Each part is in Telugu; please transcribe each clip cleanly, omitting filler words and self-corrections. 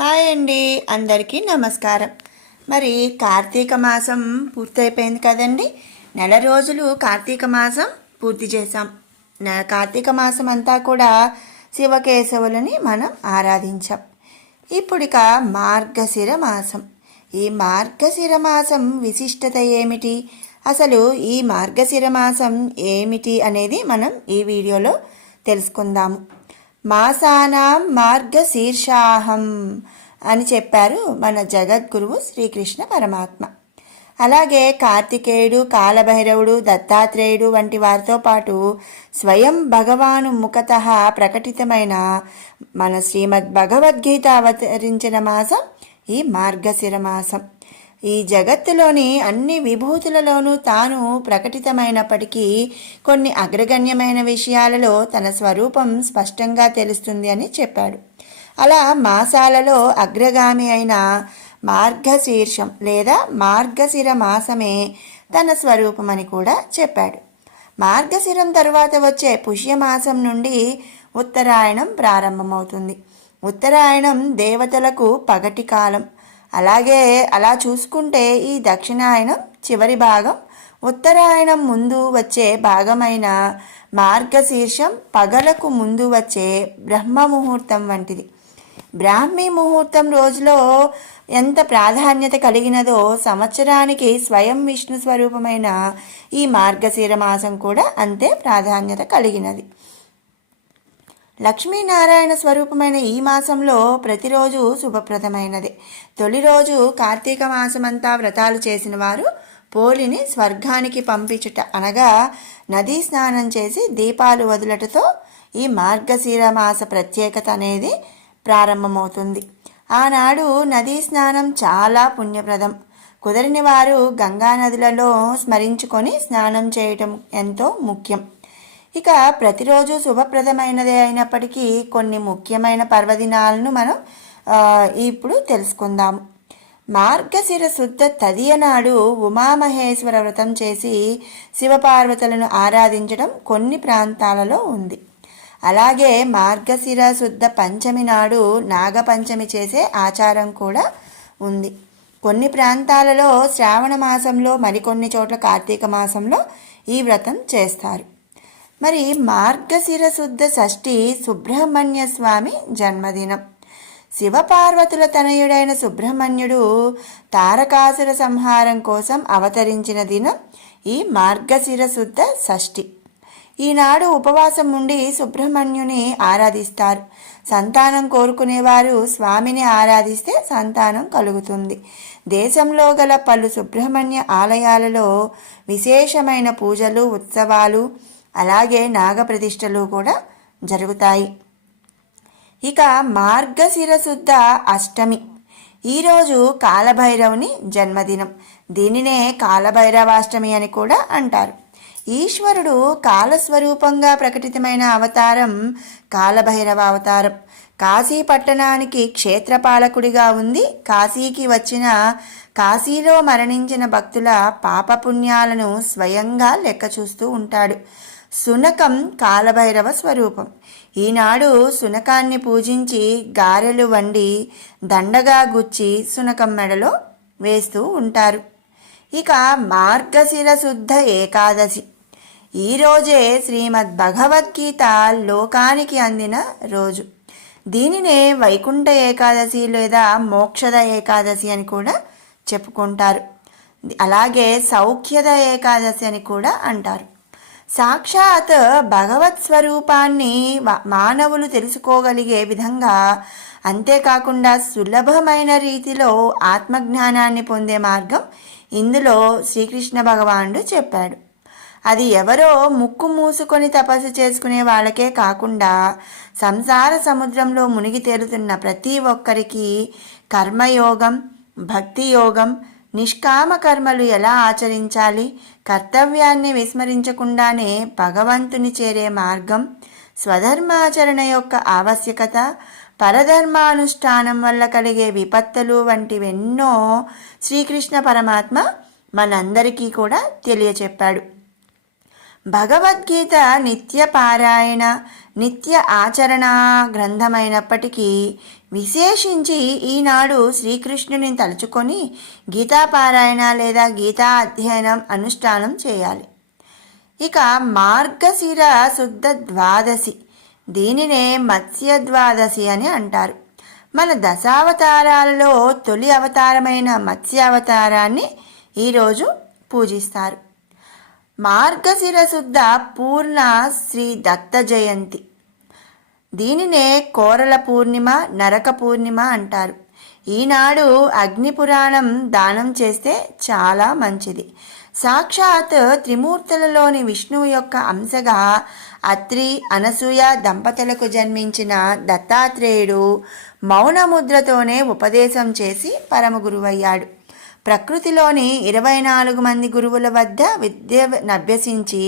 హాయ్ అండి, అందరికీ నమస్కారం. మరి కార్తీక మాసం పూర్తయిపోయింది కదండి. నెల రోజులు కార్తీక మాసం పూర్తి చేసాం. కార్తీక మాసం అంతా కూడా శివకేశవులని మనం ఆరాధించాం. ఇప్పుడిక మార్గశిర మాసం. ఈ మార్గశిర మాసం విశిష్టత ఏమిటి, అసలు ఈ మార్గశిర మాసం ఏమిటి అనేది మనం ఈ వీడియోలో తెలుసుకుందాము. మాసానాం మార్గశీర్షాహం అని చెప్పారు మన జగద్గురువు శ్రీకృష్ణ పరమాత్మ. అలాగే కార్తికేయుడు, కాలభైరవుడు, దత్తాత్రేయుడు వంటి వారితో పాటు స్వయం భగవాను ముఖతః ప్రకటితమైన మన శ్రీమద్ భగవద్గీత అవతరించిన మాసం ఈ మార్గశిర మాసం. ఈ జగత్తులోని అన్ని విభూతులలోనూ తాను ప్రకటితమైనప్పటికీ కొన్ని అగ్రగణ్యమైన విషయాలలో తన స్వరూపం స్పష్టంగా తెలుస్తుంది అని చెప్పాడు. అలా మాసాలలో అగ్రగామి అయిన మార్గశీర్షం లేదా మార్గశిర మాసమే తన స్వరూపం అని కూడా చెప్పాడు. మార్గశిరం తరువాత వచ్చే పుష్యమాసం నుండి ఉత్తరాయణం ప్రారంభమవుతుంది. ఉత్తరాయణం దేవతలకు పగటి కాలం. అలాగే అలా చూసుకుంటే ఈ దక్షిణాయనం చివరి భాగం, ఉత్తరాయణం ముందు వచ్చే భాగమైన మార్గశీర్షం పగలకు ముందు వచ్చే బ్రహ్మ ముహూర్తం వంటిది. బ్రాహ్మీ ముహూర్తం రోజులో ఎంత ప్రాధాన్యత కలిగినదో సంవత్సరానికి స్వయం విష్ణు స్వరూపమైన ఈ మార్గశిర మాసం కూడా అంతే ప్రాధాన్యత కలిగినది. లక్ష్మీనారాయణ స్వరూపమైన ఈ మాసంలో ప్రతిరోజు శుభప్రదమైనదే. తొలి రోజు కార్తీక మాసమంతా వ్రతాలు చేసిన వారు పోలిని స్వర్గానికి పంపించుట అనగా నదీ స్నానం చేసి దీపాలు వదులటతో ఈ మార్గశిర మాస ప్రత్యేకత అనేది ప్రారంభమవుతుంది. ఆనాడు నదీ స్నానం చాలా పుణ్యప్రదం. కుదరని వారు గంగా నదులలో స్మరించుకొని స్నానం చేయటం ఎంతో ముఖ్యం. ఇక ప్రతిరోజు శుభప్రదమైనదే అయినప్పటికీ కొన్ని ముఖ్యమైన పర్వదినాలను మనం ఇప్పుడు తెలుసుకుందాము. మార్గశిర శుద్ధ తదియ నాడు ఉమామహేశ్వర వ్రతం చేసి శివపార్వతులను ఆరాధించడం కొన్ని ప్రాంతాలలో ఉంది. అలాగే మార్గశిర శుద్ధ పంచమి నాడు నాగపంచమి చేసే ఆచారం కూడా ఉంది. కొన్ని ప్రాంతాలలో శ్రావణ మాసంలో, మరికొన్ని చోట్ల కార్తీక మాసంలో ఈ వ్రతం చేస్తారు. మరి మార్గశిర శుద్ధ షష్ఠి సుబ్రహ్మణ్య స్వామి జన్మదినం. శివపార్వతుల తనయుడైన సుబ్రహ్మణ్యుడు తారకాసుర సంహారం కోసం అవతరించిన దినం ఈ మార్గశిర శుద్ధ షష్ఠి. ఈనాడు ఉపవాసం ఉండి సుబ్రహ్మణ్యుని ఆరాధిస్తారు. సంతానం కోరుకునేవారు స్వామిని ఆరాధిస్తే సంతానం కలుగుతుంది. దేశంలో గల పలు సుబ్రహ్మణ్య ఆలయాలలో విశేషమైన పూజలు, ఉత్సవాలు, అలాగే నాగప్రతిష్టలు కూడా జరుగుతాయి. ఇక మార్గశిర శుద్ధ అష్టమి. ఈరోజు కాలభైరవుని జన్మదినం. దీనినే కాలభైరవాష్టమి అని కూడా అంటారు. ఈశ్వరుడు కాలస్వరూపంగా ప్రకటితమైన అవతారం కాలభైరవ అవతారం. కాశీ పట్టణానికి క్షేత్రపాలకుడిగా ఉంది. కాశీకి వచ్చిన, కాశీలో మరణించిన భక్తుల పాపపుణ్యాలను స్వయంగా లెక్క చూస్తూ ఉంటాడు. శునకం కాలభైరవ స్వరూపం. ఈనాడు శునకాన్ని పూజించి గారెలు వండి దండగా గుచ్చి శునకం మెడలో వేస్తూ ఉంటారు. ఇక మార్గశిర శుద్ధ ఏకాదశి. ఈరోజే శ్రీమద్ భగవద్గీత లోకానికి అందిన రోజు. దీనినే వైకుంఠ ఏకాదశి లేదా మోక్షద ఏకాదశి అని కూడా చెప్పుకుంటారు. అలాగే సౌఖ్యద ఏకాదశి అని కూడా అంటారు. సాక్షాత్ భగవత్ స్వరూపాన్ని మానవులు తెలుసుకోగలిగే విధంగా, అంతేకాకుండా సులభమైన రీతిలో ఆత్మజ్ఞానాన్ని పొందే మార్గం ఇందులో శ్రీకృష్ణ భగవానుడు చెప్పాడు. అది ఎవరో ముక్కు మూసుకొని తపస్సు చేసుకునే వాళ్ళకే కాకుండా సంసార సముద్రంలో మునిగి తేలుతున్న ప్రతి ఒక్కరికి కర్మయోగం, భక్తి యోగం, నిష్కామ కర్మలు ఎలా ఆచరించాలి, కర్తవ్యాన్ని విస్మరించకుండానే భగవంతుని చేరే మార్గం, స్వధర్మాచరణ యొక్క ఆవశ్యకత, పరధర్మానుష్ఠానం వల్ల కలిగే విపత్తులు వంటివెన్నో శ్రీకృష్ణ పరమాత్మ మనందరికీ కూడా తెలియచెప్పాడు. భగవద్గీత నిత్య పారాయణ నిత్య ఆచరణ గ్రంథమైనప్పటికీ విశేషించి ఈనాడు శ్రీకృష్ణుని తలుచుకొని గీతాపారాయణ లేదా గీతా అధ్యయనం అనుష్ఠానం చేయాలి. ఇక మార్గశిర శుద్ధ ద్వాదశి, దీనినే మత్స్య ద్వాదశి అని అంటారు. మన దశావతారాలలో తొలి అవతారమైన మత్స్య అవతారాన్ని ఈరోజు పూజిస్తారు. మార్గశిర శుద్ధ పూర్ణ శ్రీ దత్త జయంతి, దీనినే కోరల పూర్ణిమ, నరక పూర్ణిమ అంటారు. ఈనాడు అగ్నిపురాణం దానం చేస్తే చాలా మంచిది. సాక్షాత్ త్రిమూర్తులలోని విష్ణువు యొక్క అంశగా అత్రి అనసూయ దంపతులకు జన్మించిన దత్తాత్రేయుడు మౌనముద్రతోనే ఉపదేశం చేసి పరమ గురువయ్యాడు. ప్రకృతిలోని 24 మంది గురువుల వద్ద విద్య అభ్యసించి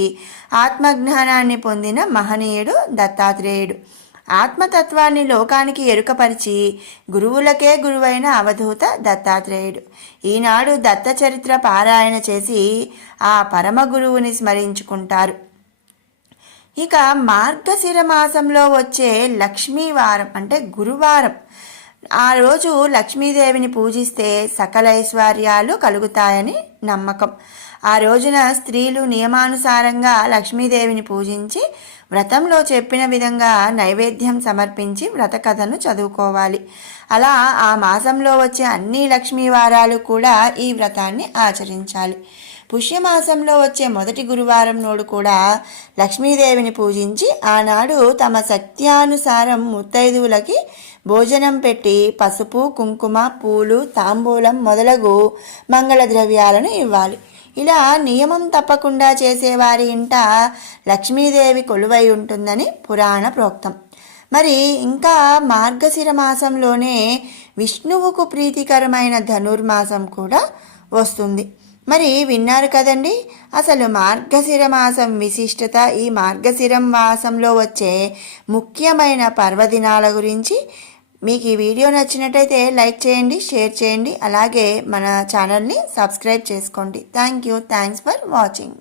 ఆత్మజ్ఞానాన్ని పొందిన మహనీయుడు దత్తాత్రేయుడు. ఆత్మతత్వాన్ని లోకానికి ఎరుకపరిచి గురువులకే గురువైన అవధూత దత్తాత్రేయుడు. ఈనాడు దత్త చరిత్ర పారాయణ చేసి ఆ పరమ గురువుని స్మరించుకుంటారు. ఇక మార్గశిర మాసంలో వచ్చే లక్ష్మీవారం అంటే గురువారం, ఆ రోజు లక్ష్మీదేవిని పూజిస్తే సకల ఐశ్వర్యాలు కలుగుతాయని నమ్మకం. ఆ రోజున స్త్రీలు నియమానుసారంగా లక్ష్మీదేవిని పూజించి వ్రతంలో చెప్పిన విధంగా నైవేద్యం సమర్పించి వ్రత కథను చదువుకోవాలి. అలా ఆ మాసంలో వచ్చే అన్ని లక్ష్మీవారాలు కూడా ఈ వ్రతాన్ని ఆచరించాలి. పుష్యమాసంలో వచ్చే మొదటి గురువారం నాడు కూడా లక్ష్మీదేవిని పూజించి ఆనాడు తమ శక్త్యానుసారం ముత్తైదువులకి భోజనం పెట్టి పసుపు, కుంకుమ, పూలు, తాంబూలం మొదలగు మంగళ ద్రవ్యాలను ఇవ్వాలి. ఇలా నియమం తప్పకుండా చేసేవారి ఇంట లక్ష్మీదేవి కొలువై ఉంటుందని పురాణ ప్రోక్తం. మరి ఇంకా మార్గశిర మాసంలోనే విష్ణువుకు ప్రీతికరమైన ధనుర్మాసం కూడా వస్తుంది. మరి విన్నారు కదండి, అసలు మార్గశిర మాసం విశిష్టత, ఈ మార్గశిరం మాసంలో వచ్చే ముఖ్యమైన పర్వదినాల గురించి. మీకు ఈ వీడియో నచ్చినట్టయితే లైక్ చేయండి, షేర్ చేయండి, అలాగే మన ఛానల్ని సబ్స్క్రైబ్ చేసుకోండి. Thanks for watching.